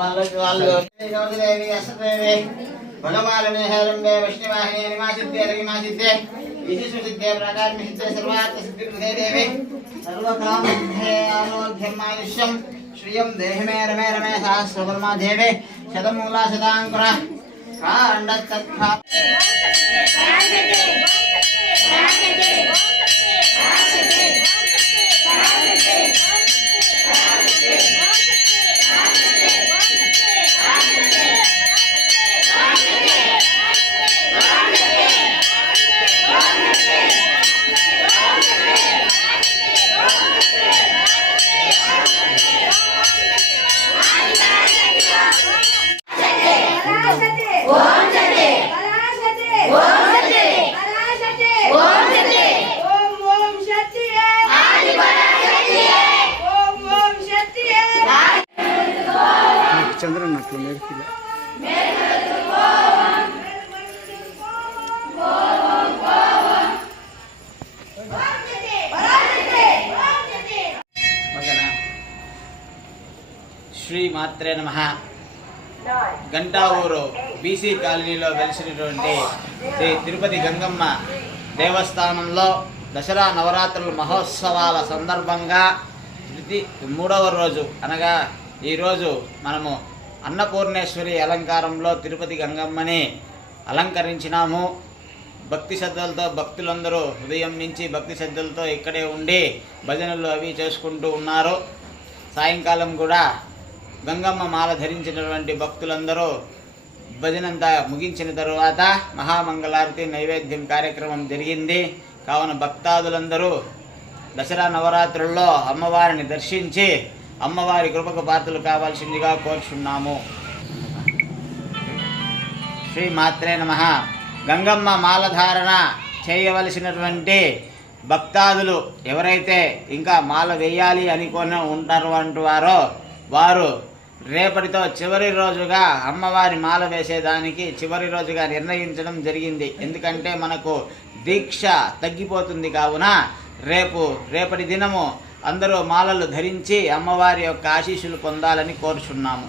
వాళ్ళకి వాళ్ళు దేవి అసదేవి భగవాలని హేరంబే విష్ణువాహిని నిమాసిద్దే రవిమాసిద్దే విశిష్టే ప్రకారం సిద్ధే సర్వార్థ సిద్ధి హృదయ దేవి సర్వకామే ఆరోగ్యం ఆయుష్యం శ్రియం దేహమే రమే రమే సహస్రవర్మా దేవి శతమూలా శతాంకుర కాండ తత్ఖా చంద్రన్ శ్రీ మాత్రే నమ. గంటా ఊరు బీసీ కాలనీలో వెలిసినటువంటి శ్రీ తిరుపతి గంగమ్మ దేవస్థానంలో దసరా నవరాత్రుల మహోత్సవాల సందర్భంగా మూడవ రోజు అనగా ఈరోజు మనము అన్నపూర్ణేశ్వరి అలంకారంలో తిరుపతి గంగమ్మని అలంకరించినాము. భక్తి శ్రద్ధలతో భక్తులందరూ ఉదయం నుంచి భక్తి శ్రద్ధలతో ఇక్కడే ఉండి భజనలు అవి చేసుకుంటూ ఉన్నారు. సాయంకాలం కూడా గంగమ్మ మాల ధరించినటువంటి భక్తులందరూ భజనంతా ముగించిన తరువాత మహామంగళారతి నైవేద్యం కార్యక్రమం జరిగింది. కావున భక్తాదులందరూ దసరా నవరాత్రుల్లో అమ్మవారిని దర్శించి అమ్మవారి కృపకు పాత్రలు కావాల్సిందిగా కోరుచున్నాము. శ్రీ మాత్రే నమ. గంగమ్మ మాలధారణ చేయవలసినటువంటి భక్తాదులు ఎవరైతే ఇంకా మాల వేయాలి అనుకొని ఉంటారు వారో వారు రేపటితో చివరి రోజుగా అమ్మవారి మాల వేసేదానికి చివరి రోజుగా నిర్ణయించడం జరిగింది. ఎందుకంటే మనకు దీక్ష తగ్గిపోతుంది కావున రేపు రేపటి దినము అందరూ మాలలు ధరించి అమ్మవారి యొక్క ఆశీస్సులు పొందాలని కోరుచున్నాము.